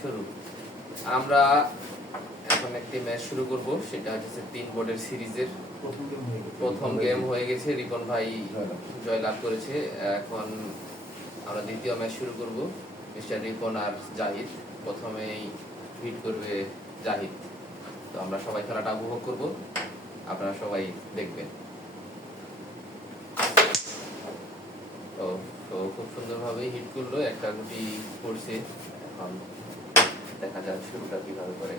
শুরু। আমরা এখন একটি ম্যাচ শুরু করব, সেটা হচ্ছে 3 বোর্ডের সিরিজের প্রথম গেম হয়ে গেছে, রিপন ভাই জয়লাভ করেছে। এখন আমরা দ্বিতীয় ম্যাচ শুরু করব। মিস্টার রিপন আর জাহিদ, প্রথমেই হিট করবে জাহিদ। তো আমরা সবাই খেলাটা উপভোগ করব, আপনারা সবাই দেখবেন। তো খুব সুন্দরভাবেই হিট করলো, একটা গুটি পড়ছে। এখন দেখা যাক শুরুটা কিভাবে করে।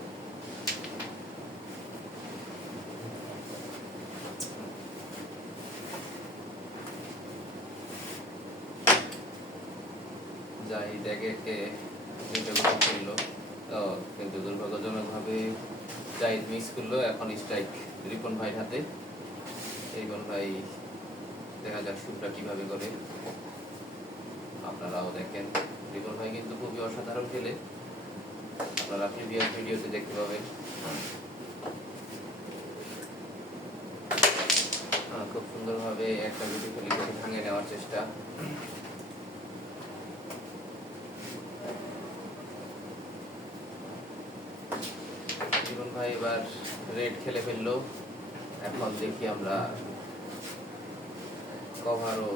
জাহিদ একে খেললো, কিন্তু দুর্ভাগ্যজনকভাবে জাহিদ মিস করলো। এখন স্ট্রাইক রিপন ভাইয়ের হাতে। রিপন ভাই দেখা যাক শুরুটা কিভাবে করে, আপনারাও দেখেন। রিপন ভাই কিন্তু খুবই অসাধারণ খেলে, আপনারা প্রিভিয়াস ভিডিওতে দেখতে পাবেন। খুব সুন্দরভাবে একটা গুটি ভাঙে নেওয়ার চেষ্টা। রিপন ভাই এবার রেড খেলে ফেললো। এখন দেখি আমরা কভারও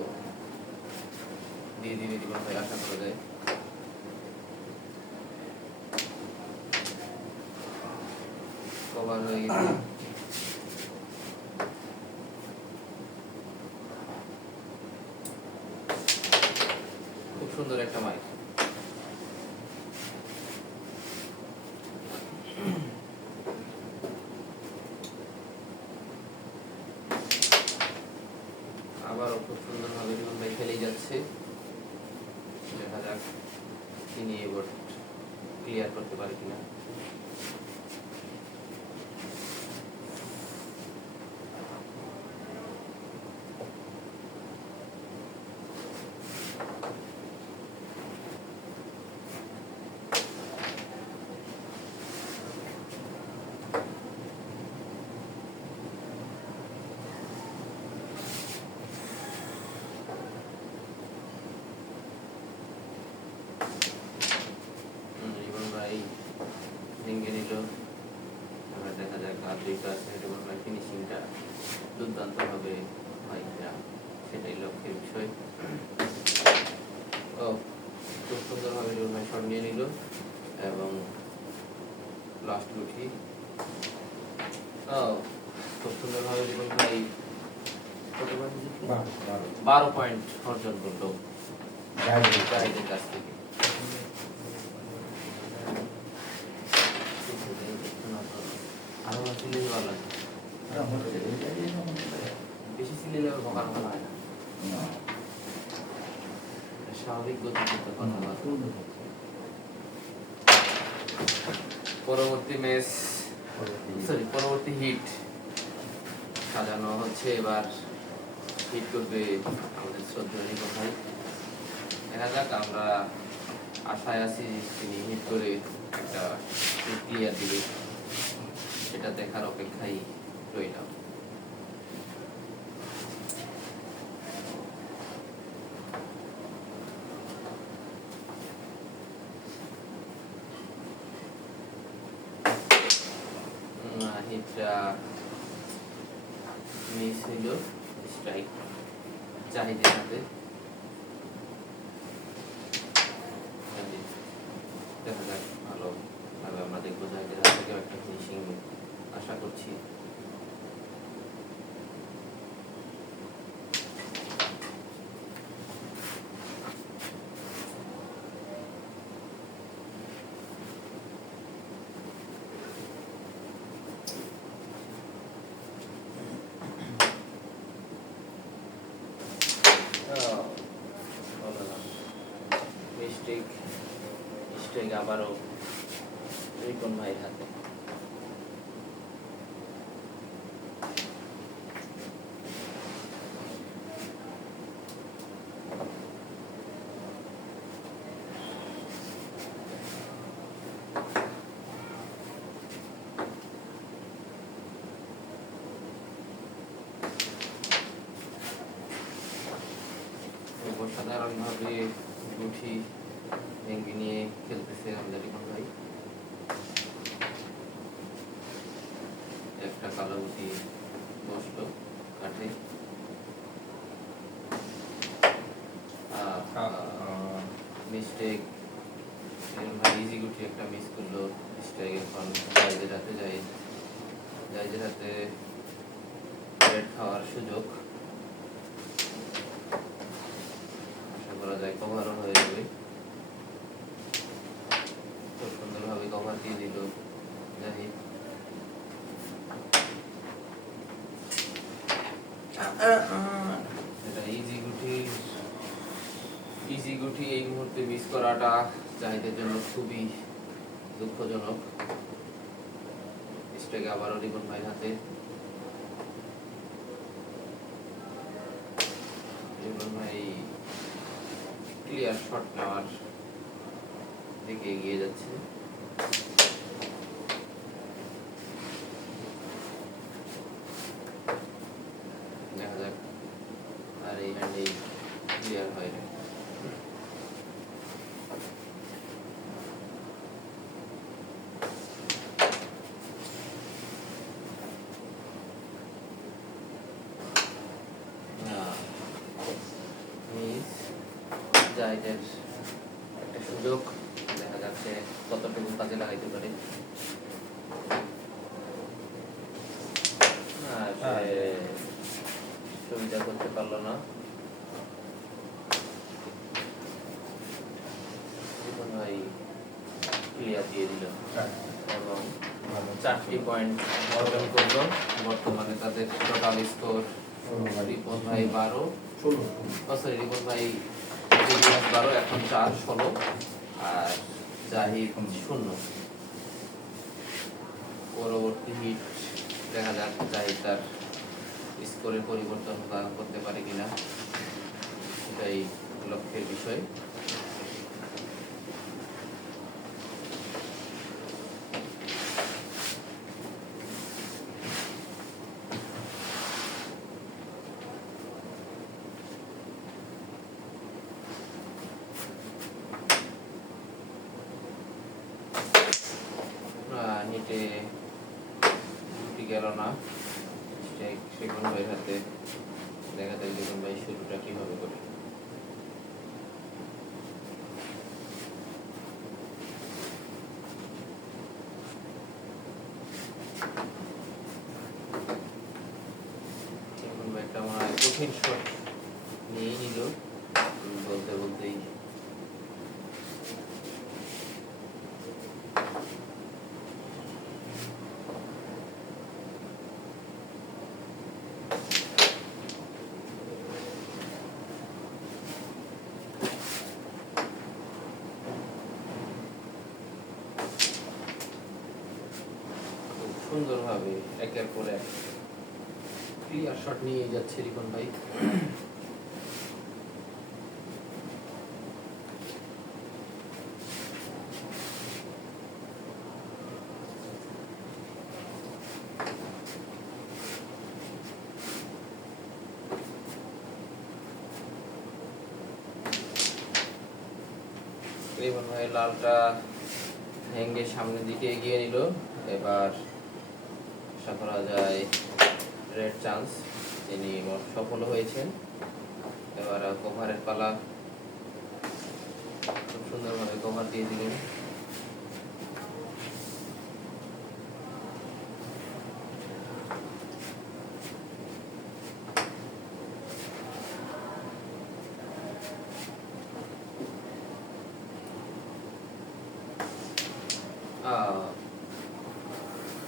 দিয়ে দিবে রিপন ভাই, আশা করা যায়। কভার হয়ে গেছে। খুব সুন্দর একটা মাইক। আবারও খুব সুন্দরভাবে রিপন ভাই খেলেই যাচ্ছে। দেখা যাক তিনি এবার ক্লিয়ার করতে পারে কিনা। রিপন ভাই ভেঙে নিল। এবার দেখা যাক আর দুইটা আছে, রিপন ভাই ফিনিশিংটা দুর্দান্ত হবে ভাইরা, সেটাই লক্ষ্যের বিষয়। খুব সুন্দরভাবে রিপন ভাই শট নিয়ে নিল এবং লাস্ট গুটি। খুব সুন্দরভাবে রিপন ভাই 12 পয়েন্ট অর্জন করলো জাহিদের কাছ থেকে। আরো সিলে ভালো আছে, বেশি সিলে যাবে ভোগার ভালো হয় না, স্বাভাবিক গতিতে কথা। পরবর্তী হিট সাজানো হচ্ছে। এবার হিট করবে আমাদের শ্রদ্ধেয় রিপন ভাই। দেখা যাক, আমরা আশায় আছি তিনি হিট করে একটা ক্লিয়ার দিবে, সেটা দেখার অপেক্ষাই রইলাম। হিটটা মিস হইল, স্ট্রাইক জাহিদের হাতে। দেখা যাক, ভালোভাবে আমরা দেখবো জাহিদের হাত থেকে একটা ফিনিশিং আশা করছি। মিস্টেক আবারও রিপন ভাইয়ের হাতে। অসাধারণভাবে গুটি ভেঙ্গে নিয়ে খেলতেছে আমাদের রিপন ভাই। একটা কালো গুটি বসলো কাঠে, মিস্টেক। ভাই ইজি গুটি একটা মিস করলো, মিস্টেক। এখন জাহিদের হাতে, জাহিদের হাতে রেড খাওয়ার সুযোগ, আশা করা যায় কভারও হয়ে যাবে। খুব সুন্দরভাবে কভার দিয়ে দিল জাহিদ। এটা ইজি গুটি এই মুহূর্তে মিস করাটা জাহিদের জন্য খুবই দুঃখজনক। স্ট্রাইক আবারও রিপন ভাই হাতে। রিপন ভাই ক্লিয়ার শট নেওয়ার দিকে এগিয়ে যাচ্ছে। দেখা যাক, আর এই হ্যান্ডেই ক্লিয়ার হয় না। জাহিদের একটা সুযোগ, দেখা যাচ্ছে কতটুকু কাজে লাগাইতে পারে। সুবিধা করতে পারলো না। রিপন ভাই ক্লিয়ার দিয়ে দিল এবং 4টি পয়েন্ট অর্জন করলো। বর্তমানে তাদের টোটাল স্কোর রিপন ভাই 12, রিপন ভাই 12, এখন 4, 16 আর জাহিদ 0। পরবর্তী হিট দেখা যাক জাহিদ তার স্কোরের পরিবর্তন করতে পারে কিনা, সেটাই লক্ষ্যের বিষয়। হিটে গুটি গেল না, রিপন ভাইয়ের হাতে। দেখা যাক রিপন ভাই শুরুটা কিভাবে করে। রিপন ভাই একটা আমার কঠিন শট নিয়ে নিল বলতে বলতেই। সুন্দরভাবে একের পর এক ক্লিয়ার শট নিয়ে যাচ্ছে রিপন ভাই। রিপন ভাই লালটা ভেঙ্গে সামনের দিকে এগিয়ে নিল। এবার আশা করা যায় রেড চান্স, তিনি সফল হয়েছেন। এবার কভারের পালা, খুব সুন্দরভাবে কভার দিয়ে দিলেন।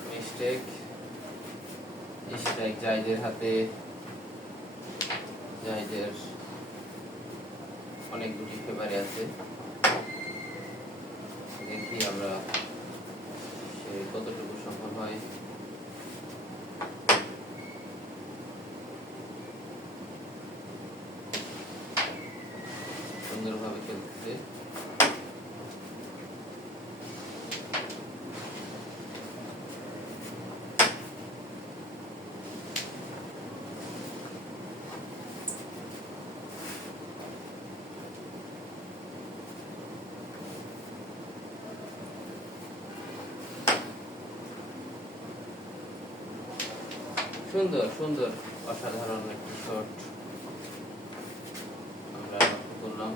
মিস্টেক, স্ট্রাইক জাহিদের হাতে। জাহিদের অনেক গুটি ফেভারে আছে, দেখি আমরা সে কতটুকু সফল হয়। সুন্দরভাবে খেলতেছে। সুন্দর সুন্দর অসাধারণ একটি শট আমরা লক্ষ্য করলাম।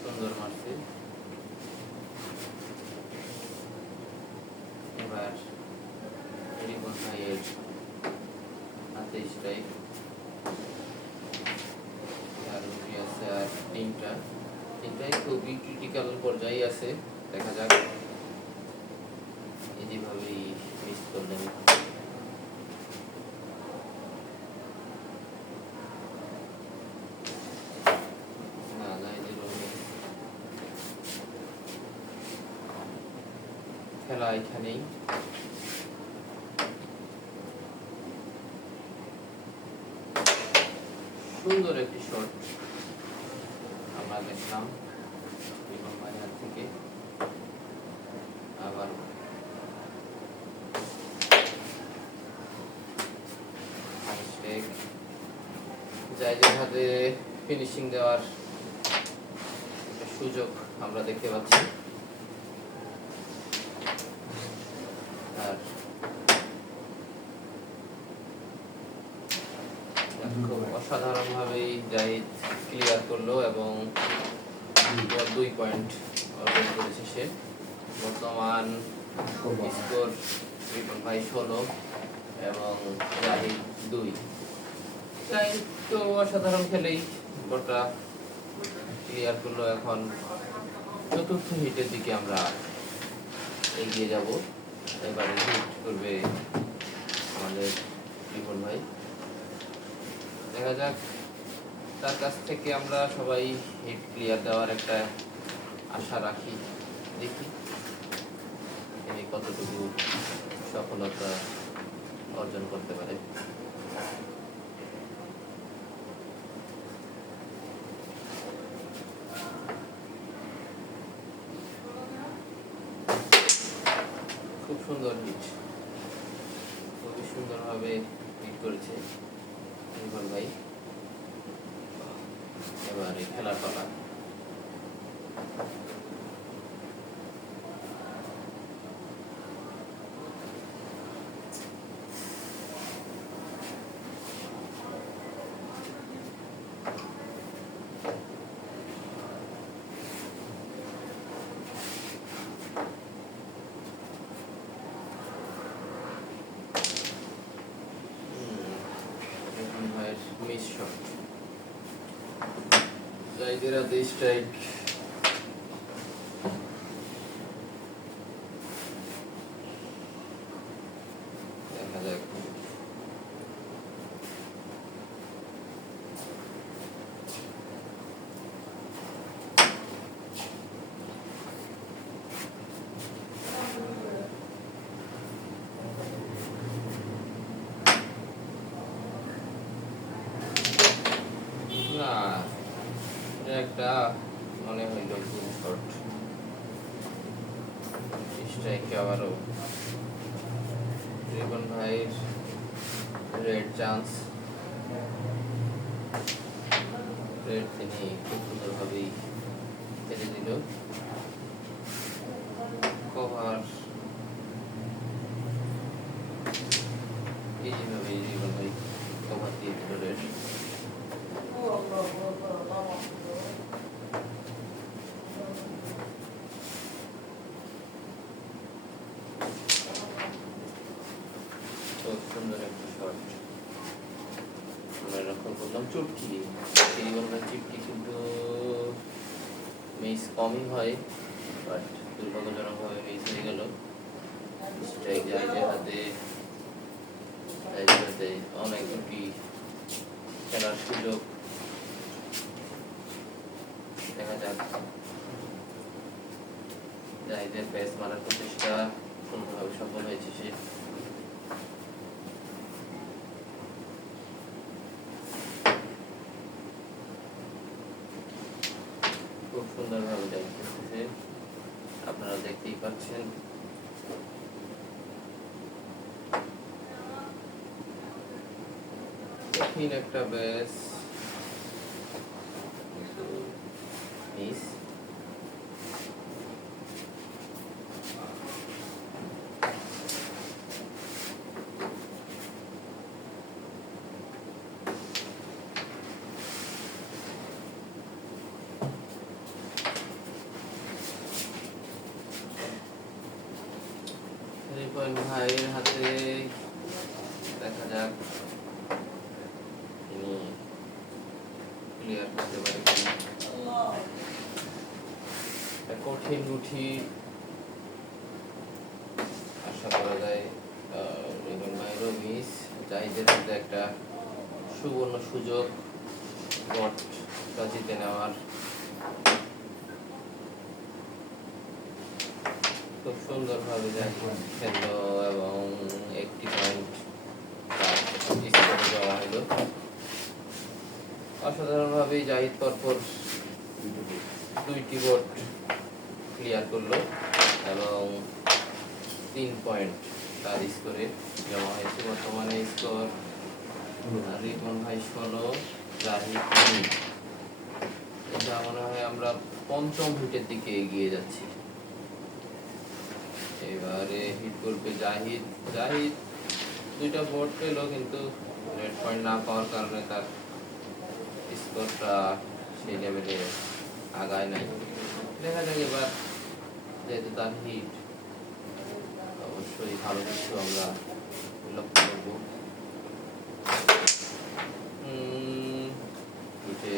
সুন্দর মারছে। এবার রিপন ভাইয়ের হাতে স্ট্রাইক, আর তিনটাই খুবই ক্রিটিক্যাল পর্যায়ে আছে। দেখা যাক যেভাবেই মিস করলেন। খেলা এখানেই। সুন্দর একটি শট আমরা দেখলাম রিপন ভাইয়ের হাত থেকে। আবার জায়দের হাতে ফিনিশিং দেওয়ার সুযোগ আমরা দেখতে পাচ্ছি। আর খুব অসাধারণ ভাবেই জাহিদ ক্লিয়ার করলো এবং 2 পয়েন্ট অর্জন করেছে সে। বর্তমান স্কোর রিপন ভাই 16 এবং জাহিদ 2। জাহিদ তো অসাধারণ খেলেই গোটা ক্লিয়ার করলো। এখন চতুর্থ হিটের দিকে আমরা এগিয়ে যাব। এবারে হিট করবে আমাদের রিপন ভাই। দেখা যাক, তার কাছ থেকে আমরা সবাই হিট ক্লিয়ার দেওয়ার একটা আশা রাখি। দেখি তিনি কতটুকু সফলতা অর্জন করতে পারে। খুব সুন্দর হিট, খুবই সুন্দরভাবে হিট করেছে রিপন ভাই। এবারে খেলার পালা। মিস শট, জাহিদের হাতে স্ট্রাইক। দেখা যাক না, একটা মনে হইল ফুল শট। স্ট্রাইকে আবারও রিপন ভাইয়ের রেড চান্স। রেড তিনি খুব সুন্দরভাবেই ছেড়ে দিল। কভার এইভাবেই রিপন ভাই কভার দিয়ে দিল রেড। সুন্দর একটা শট আমরা লক্ষ্য করলাম। চুটকি চিপটি কিন্তু মিস কমই হয়, বাট দুর্ভাগ্যজনকভাবে মিস হয়ে গেল। স্ট্রাইক জাহিদের হাতে অনেক দুটি খেলার সুযোগ। দেখা যাক, জাহিদের প্যাচ মারার প্রচেষ্টা কোনোভাবে সফল হয়েছে সে। খুব সুন্দরভাবে যাইতেছে, আপনারা দেখতেই পাচ্ছেন। কঠিন একটা ব্যাস মিস। দক্ষিণ গুঠি আশা করা যায় রিপন ভাইয়েরও মিস। জাহিদের হাতে একটা সুবর্ণ সুযোগ বটটা জিতে নেওয়ার। খুব সুন্দরভাবে জাহিদ খেললো এবং একটি পয়েন্ট দেওয়া হলো। অসাধারণভাবেই জাহিদ পরপর 2টি বোর্ড ক্লিয়ার করলো এবং 3 পয়েন্ট তার স্কোরে জমা হয়েছে। বর্তমানে স্কোর রিপন ভাই 16, জাহিদ 3। এটা মনে হয় আমরা পঞ্চম হিটের দিকে এগিয়ে যাচ্ছি। এবারে হিট করবে জাহিদ। 2টা বোর্ড পেল, কিন্তু রেড পয়েন্ট না পাওয়ার কারণে তার স্কোরটা সেই লেভেলে আগায় নাই। দেখা যাক এবার, যেহেতু তার হিট, অবশ্যই ভালো কিছু আমরা লক্ষ্য করবো। হিটে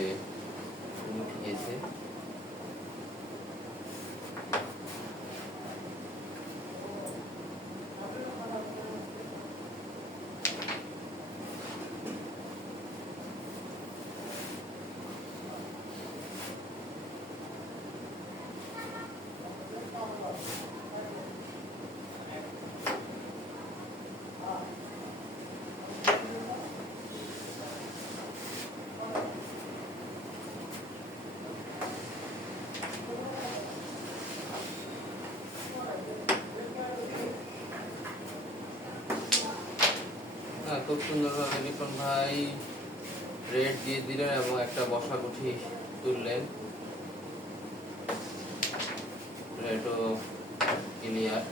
উঠে গেছে। খুব সুন্দরভাবে রিপন ভাই রেড দিয়ে দিলেন এবং একটা বসা গুঠি তুললেন। রেডও ক্লিয়ার।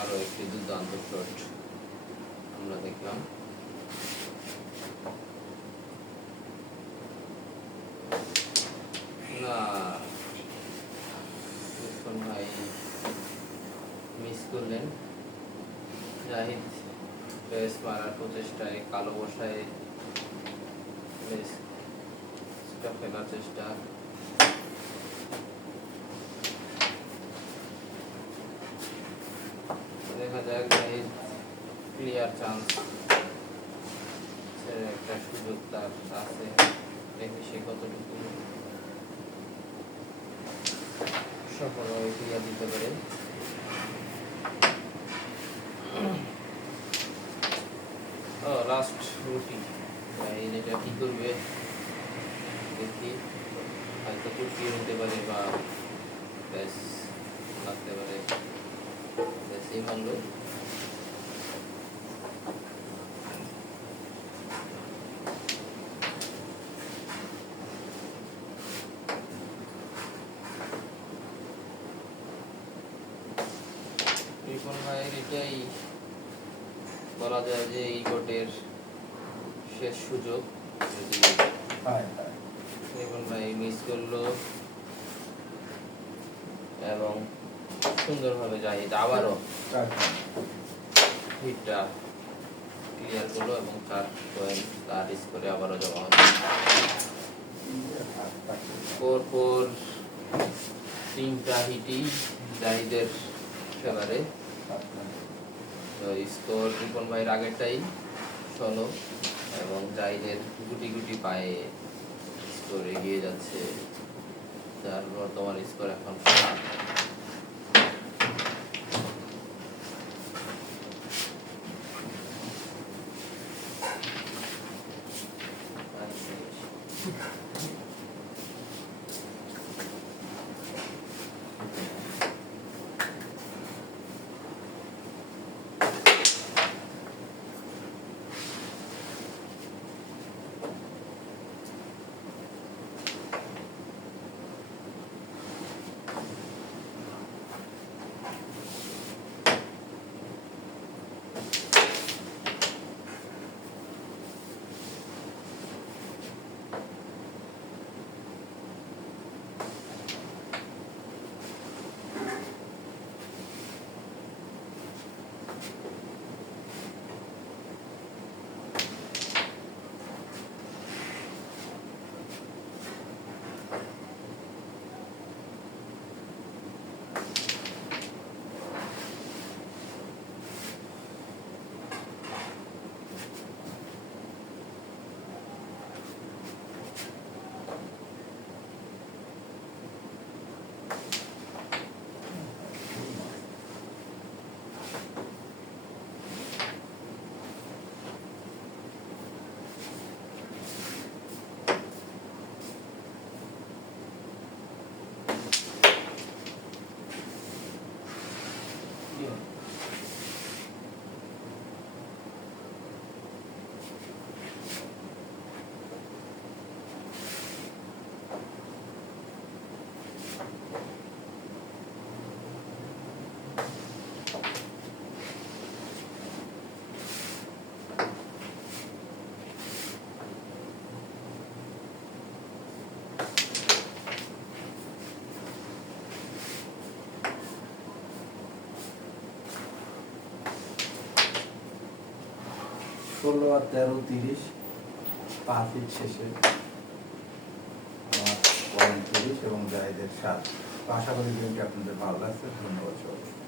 আরো একটি দুর্দান্ত শট আমরা দেখলাম। না, রিপন ভাই মিস করলেন। জাহিদ বেশ মারার প্রচেষ্টায় কালো বসায় বেশ ফেলার চেষ্টা। দেখা যাক, জাহিদ ক্লিয়ার চান্স, একটা সুযোগ তার আছে, দেখি সে কতটুকু সফলভাবে ক্লিয়ার দিতে পারে। লাস্ট রুটি এটা কি করবে দেখি। হয়তো চুটিয়ে নিতে পারে বা ব্যাস লাগতে পারে, ব্যাসই মানলো। রিপন ভাইয়ের এটাই বলা যায় যে এই বোর্ডের শেষ সুযোগ। যদি রিপন ভাই মিস করলো এবং সুন্দরভাবে জাহিদ আবারও হিটটা ক্লিয়ার করলো এবং 4 পয়েন্ট তার স্কোরে আবারও জমা হলো। পরপর 3টা হিটই জাহিদের ফেভারে। স্কোর রিপন ভাইয়ের আগেরটাই 16 এবং জাহিদের গুটি গুটি পায়ে স্কোর এগিয়ে যাচ্ছে, যার বর্তমান স্কোর এখন 7। 16 আর 13 30 5 ফিট শেষে আমার পয়েন্ট 30 এবং জায়দের 7। আশা করি গেমটি আপনাদের ভালো লাগছে। ধন্যবাদ সবাই।